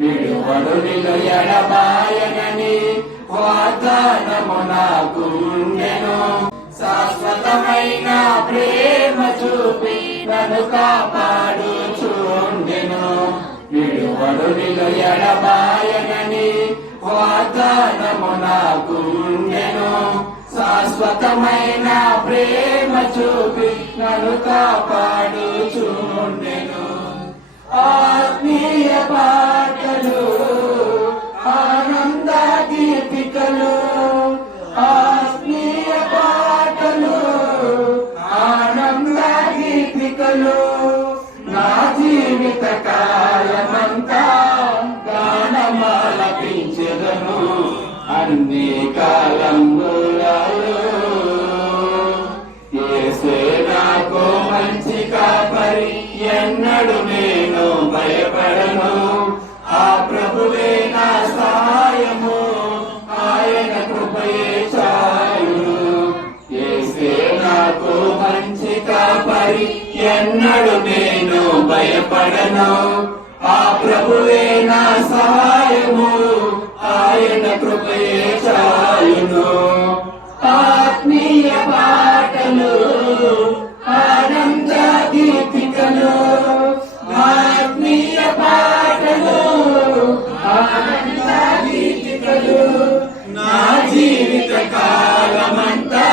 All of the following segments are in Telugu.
విడువడు నిన్ను ఎడబాయనని వాగ్దానము నాకుండెను. శాశ్వతమైన ప్రేమ చూపి నన్ను కాపాడుచుండెను. విడువడు నిన్ను ఎడబాయనని వాగ్దానము నాకుండెను. శాశ్వతమైన ప్రేమ చూపి నన్ను కాపాడుచుండెను. ఆత్మీయ పాటలు ఆనంద గీతికలు, ఆత్మీయ పాటలు ఆనంద గీతికలు, నా జీవిత కాలమంతా గానమాలపించెదను అన్ని కాలములలో. యేసే నాకు మంచి కాపరి, ఎన్నడు నేను భయపడను. ఆ ప్రభువే నా సహాయము, ఆయన కృపయే చాలును. యేసే నాకు మంచి కాపరి, ఎన్నడు నేను భయపడను. ఆ ప్రభువే నా సహాయము, ఆయన కృపయే చాలును. ఆత్మీయ పాటలు ఆనంద గీతికలు, ఆత్మీయ పాటలు ఆనంద గీతికలు, నా జీవిత కాలమంతా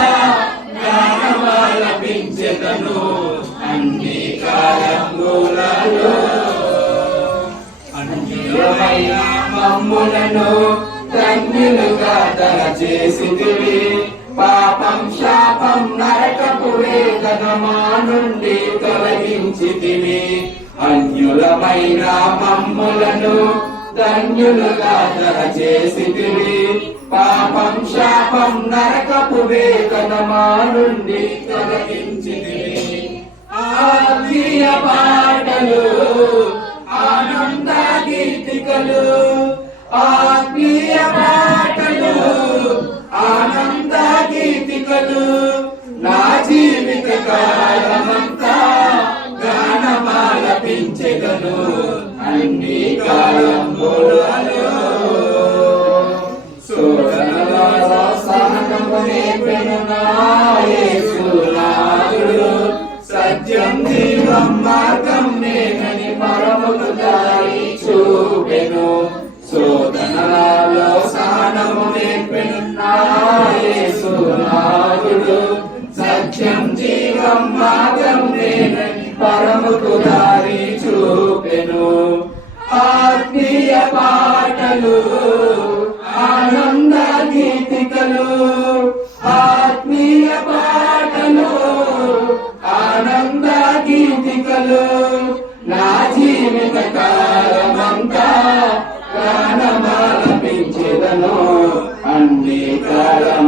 గానమాలపించెదను అన్ని కాలములలో. అన్యులమైన మమ్ములను ధన్యులుగా దయచేసితివి. పాపం శాపం నరకపు వేదన మా నుండి తొలగించితివి. అన్యులమైన మమ్ములను ధన్యులుగా దయచేసితివి. పాపం శాపం నరకపు వేదన మా నుండి తొలగించితివి. ఆత్మీయ పాటలు ఆనంద గీతికలు, ఆత్మీయ పాటలు ఆనంద గీతికలు, నా జీవిత కాలమంతా గానమాలపించెదను అన్ని కాలములలో. శోధనలలో సహనము నేర్పెను నా యేసునాథుడు. సత్యం జీవం మార్గం నేనని పరముకు దారి చూపెను. శోధనలలో సహనము నేర్పెను నా యేసునాథుడు. సత్యం జీవం మార్గం నేనని పరముకు దారి చూపెను. ఆత్మీయ పాటలు ఆనంద గీతికలు, ఆత్మీయ పాటలు ఆనంద గీతికలు, నా జీవిత కాలమంతా గానమాలపించెదను అన్ని కాలం